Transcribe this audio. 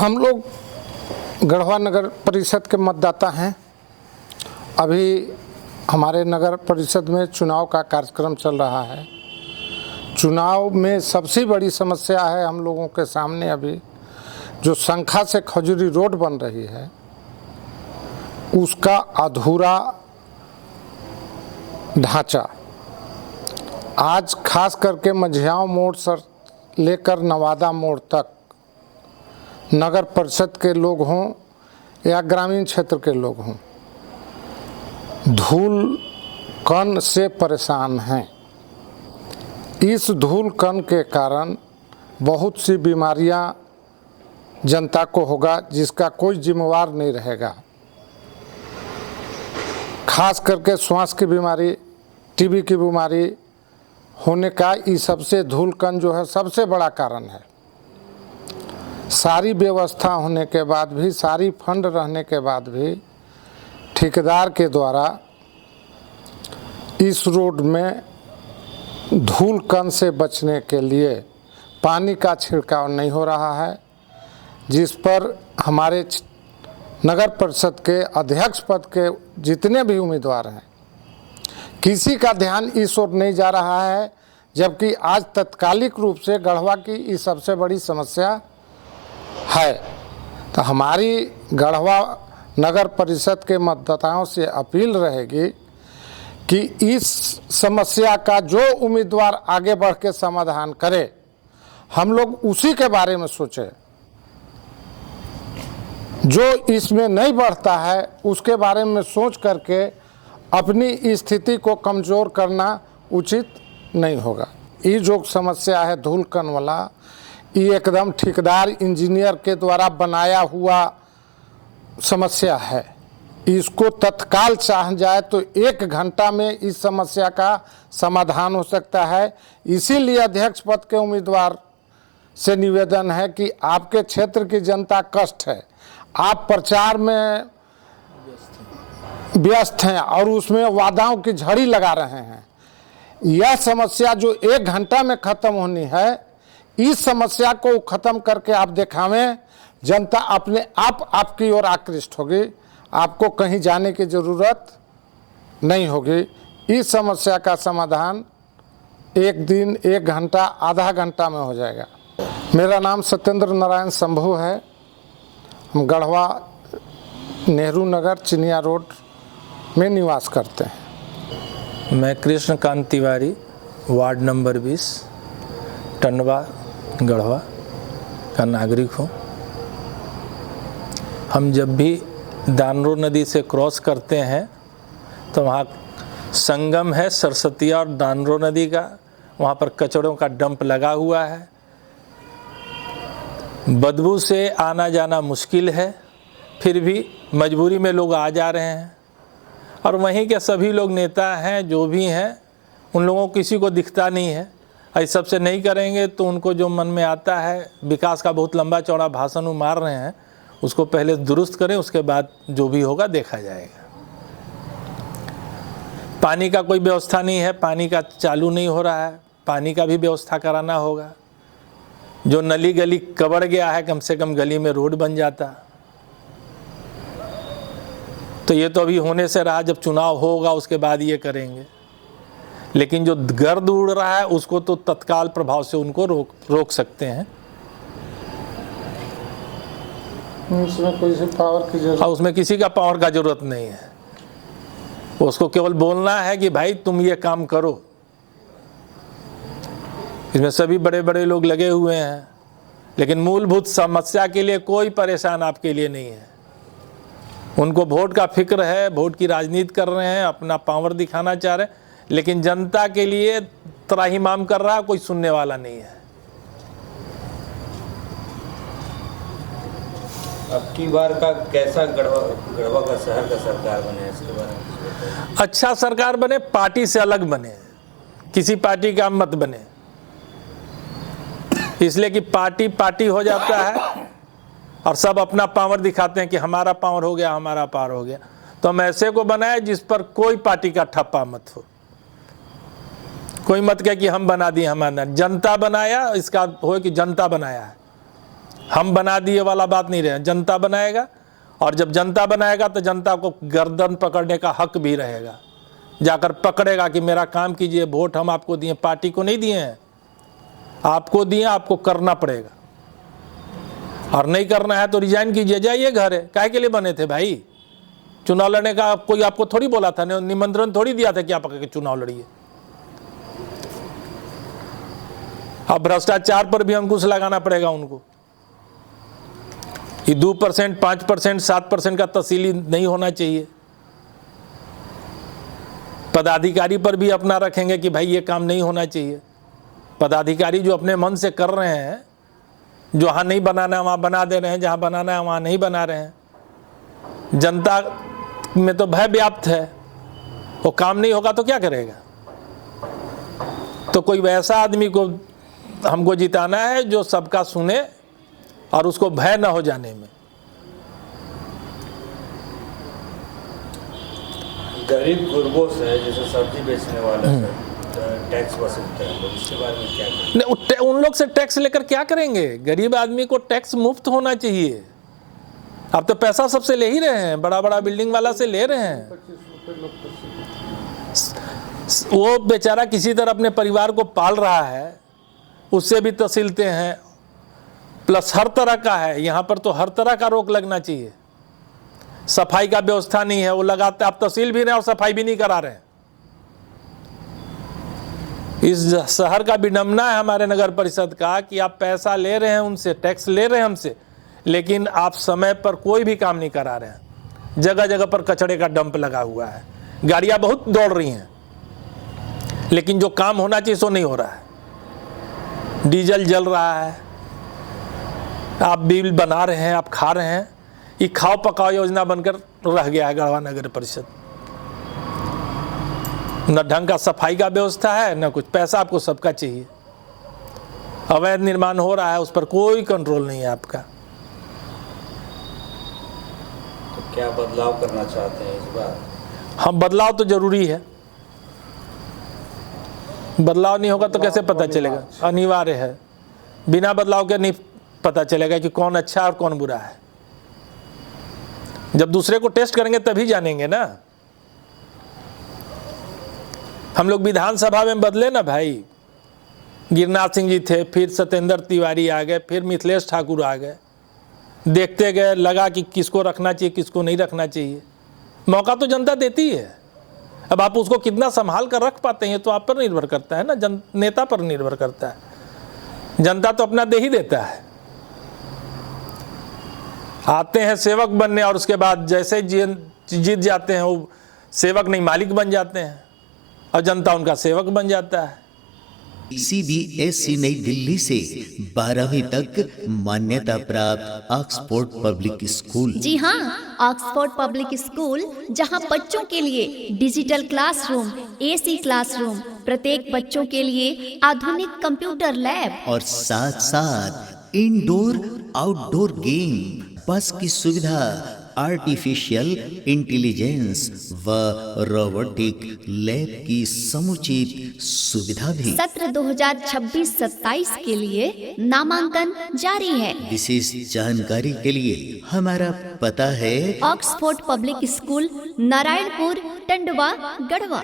हम लोग गढ़वा नगर परिषद के मतदाता हैं। अभी हमारे नगर परिषद में चुनाव का कार्यक्रम चल रहा है। चुनाव में सबसे बड़ी समस्या है हम लोगों के सामने अभी जो शंखा से खजूरी रोड बन रही है, उसका अधूरा ढांचा। आज खास करके मझियाओं मोड़ से लेकर नवादा मोड़ तक नगर परिषद के लोग हों या ग्रामीण क्षेत्र के लोग हों, धूल कण से परेशान हैं। इस धूल कण के कारण बहुत सी बीमारियां जनता को होगा जिसका कोई जिम्मेवार नहीं रहेगा। खास करके श्वास की बीमारी, टीबी की बीमारी होने का इस सबसे धूल कण जो है सबसे बड़ा कारण है। सारी व्यवस्था होने के बाद भी, सारी फंड रहने के बाद भी ठेकेदार के द्वारा इस रोड में धूल कण से बचने के लिए पानी का छिड़काव नहीं हो रहा है, जिस पर हमारे नगर परिषद के अध्यक्ष पद के जितने भी उम्मीदवार हैं, किसी का ध्यान इस ओर नहीं जा रहा है। जबकि आज तत्कालिक रूप से गढ़वा की इस सबसे बड़ी समस्या है। तो हमारी गढ़वा नगर परिषद के मतदाताओं से अपील रहेगी कि इस समस्या का जो उम्मीदवार आगे बढ़ के समाधान करे, हम लोग उसी के बारे में सोचें। जो इसमें नहीं बढ़ता है उसके बारे में सोच करके अपनी स्थिति को कमज़ोर करना उचित नहीं होगा। ये जो समस्या है धूल कण वाला, ये एकदम ठेकेदार इंजीनियर के द्वारा बनाया हुआ समस्या है। इसको तत्काल चाह जाए तो 1 घंटा में इस समस्या का समाधान हो सकता है। इसीलिए अध्यक्ष पद के उम्मीदवार से निवेदन है कि आपके क्षेत्र की जनता कष्ट है, आप प्रचार में व्यस्त हैं और उसमें वादाओं की झड़ी लगा रहे हैं। यह समस्या जो 1 घंटा में ख़त्म होनी है, इस समस्या को ख़त्म करके आप दिखावें, जनता अपने आप आपकी ओर आकृष्ट होगी। आपको कहीं जाने की ज़रूरत नहीं होगी। इस समस्या का समाधान 1 दिन, 1 घंटा, आधा घंटा में हो जाएगा। मेरा नाम सत्येंद्र नारायण शंभू है। हम गढ़वा नेहरू नगर चिनिया रोड में निवास करते हैं। मैं कृष्णकांत तिवारी, वार्ड नंबर 20, टंडवा गढ़वा का नागरिक हूँ। हम जब भी दानरो नदी से क्रॉस करते हैं तो वहाँ संगम है सरस्वती और दानरो नदी का, वहाँ पर कचड़ों का डंप लगा हुआ है। बदबू से आना जाना मुश्किल है, फिर भी मजबूरी में लोग आ जा रहे हैं। और वहीं के सभी लोग नेता हैं जो भी हैं, उन लोगों को किसी को दिखता नहीं है। इस सबसे नहीं करेंगे तो उनको जो मन में आता है, विकास का बहुत लंबा चौड़ा भाषण वो मार रहे हैं, उसको पहले दुरुस्त करें, उसके बाद जो भी होगा देखा जाएगा। पानी का कोई व्यवस्था नहीं है, पानी का चालू नहीं हो रहा है, पानी का भी व्यवस्था कराना होगा। जो नली गली कबड़ गया है, कम से कम गली में रोड बन जाता। तो ये तो अभी होने से रहा, जब चुनाव होगा उसके बाद ये करेंगे। लेकिन जो गर्द उड़ रहा है उसको तो तत्काल प्रभाव से उनको रोक सकते हैं। उसमें कोई से पावर की जरूरत, उसमें किसी का पावर का जरूरत नहीं है। उसको केवल बोलना है कि भाई तुम ये काम करो। इसमें सभी बड़े बड़े लोग लगे हुए हैं, लेकिन मूलभूत समस्या के लिए कोई परेशान आपके लिए नहीं है। उनको वोट का फिक्र है, वोट की राजनीति कर रहे हैं, अपना पावर दिखाना चाह रहे हैं, लेकिन जनता के लिए त्राहिमाम कर रहा, कोई सुनने वाला नहीं है। अब की बार का कैसा गढ़वा का शहर का सरकार बने, इसके बारे में? अच्छा सरकार बने, पार्टी से अलग बने, किसी पार्टी का मत बने। इसलिए कि पार्टी हो जाता है और सब अपना पावर दिखाते हैं कि हमारा पावर हो गया, हमारा पावर हो गया। तो हम ऐसे को बनाए जिस पर कोई पार्टी का ठप्पा मत हो। कोई मत कहे कि हम बना दिए, हमारा जनता बनाया, इसका हो कि जनता बनाया है। हम बना दिए वाला बात नहीं रहे, जनता बनाएगा। और जब जनता बनाएगा तो जनता को गर्दन पकड़ने का हक भी रहेगा, जाकर पकड़ेगा कि मेरा काम कीजिए, वोट हम आपको दिए, पार्टी को नहीं दिए हैं, आपको दिए, आपको करना पड़ेगा। और नहीं करना है तो रिजाइन कीजिए, जाइए घर है। काहे के लिए बने थे भाई? चुनाव लड़ने का कोई आपको थोड़ी बोला था, निमंत्रण थोड़ी दिया था कि आप आके चुनाव लड़िए। अब भ्रष्टाचार पर भी अंकुश लगाना पड़ेगा उनको। ये 2%, 5%, 7% का तहसीली नहीं होना चाहिए। पदाधिकारी पर भी अपना रखेंगे कि भाई ये काम नहीं होना चाहिए। पदाधिकारी जो अपने मन से कर रहे हैं, जहाँ नहीं बनाना है वहाँ बना दे रहे हैं, जहाँ बनाना है वहाँ नहीं बना रहे हैं। जनता में तो भय व्याप्त है, वो काम नहीं होगा तो क्या करेगा? तो कोई वैसा आदमी को हमको जिताना है जो सबका सुने और उसको भय न हो जाने में। गरीब गुरबों से जैसे सब्जी बेचने वाला टैक्स वसूलते हैं लोग, इसके बारे में क्या करें? उन लोग से टैक्स लेकर क्या करेंगे? गरीब आदमी को टैक्स मुफ्त होना चाहिए। आप तो पैसा सबसे ले ही रहे हैं, बड़ा बड़ा बिल्डिंग वाला से ले रहे हैं। वो बेचारा किसी तरह अपने परिवार को पाल रहा है, उससे भी तहसीलते हैं। प्लस हर तरह का है, यहाँ पर तो हर तरह का रोक लगना चाहिए। सफाई का व्यवस्था नहीं है, वो लगाते, आप तहसील भी रहे और सफाई भी नहीं करा रहे हैं। इस शहर का विडंबना है हमारे नगर परिषद का कि आप पैसा ले रहे हैं उनसे, टैक्स ले रहे हैं हमसे, लेकिन आप समय पर कोई भी काम नहीं करा रहे हैं। जगह जगह पर कचड़े का डंप लगा हुआ है, गाड़ियां बहुत दौड़ रही हैं, लेकिन जो काम होना चाहिए सो नहीं हो रहा है। डीजल जल रहा है, आप बिल बना रहे हैं, आप खा रहे हैं। ये खाओ पकाओ योजना बनकर रह गया है गढ़वा नगर परिषद। न ढंग का सफाई का व्यवस्था है, न कुछ। पैसा आपको सबका चाहिए। अवैध निर्माण हो रहा है, उस पर कोई कंट्रोल नहीं है आपका। तो क्या बदलाव करना चाहते हैं इस बार? हम बदलाव तो जरूरी है, बदलाव नहीं होगा तो कैसे पता चलेगा? अनिवार्य है। बिना बदलाव के नहीं पता चलेगा कि कौन अच्छा और कौन बुरा है। जब दूसरे को टेस्ट करेंगे तभी जानेंगे ना। हम लोग विधानसभा में बदले ना भाई। गिरनाथ सिंह जी थे, फिर सत्येंद्र तिवारी आ गए, फिर मिथिलेश ठाकुर आ गए। देखते गए, लगा कि किसको रखना चाहिए किसको नहीं रखना चाहिए। मौका तो जनता देती है, अब आप उसको कितना संभाल कर रख पाते हैं तो आप पर निर्भर करता है ना, नेता पर निर्भर करता है। जनता तो अपना दे ही देता है। आते हैं सेवक बनने और उसके बाद जैसे जीत जाते हैं वो सेवक नहीं मालिक बन जाते हैं और जनता उनका सेवक बन जाता है। CBSE नई दिल्ली से 12वीं तक मान्यता प्राप्त ऑक्सफोर्ड पब्लिक स्कूल। जी हाँ, ऑक्सफोर्ड पब्लिक स्कूल, जहाँ बच्चों के लिए डिजिटल क्लासरूम, AC क्लासरूम, प्रत्येक बच्चों के लिए आधुनिक कंप्यूटर लैब और साथ साथ इंडोर आउटडोर गेम, बस की सुविधा, आर्टिफिशियल इंटेलिजेंस व रोबोटिक लैब की समुचित सुविधा भी। सत्र 2026-27 के लिए नामांकन जारी है। विशेष जानकारी के लिए हमारा पता है Oxford public school, Narayanpur, Tandwa, Garhwa.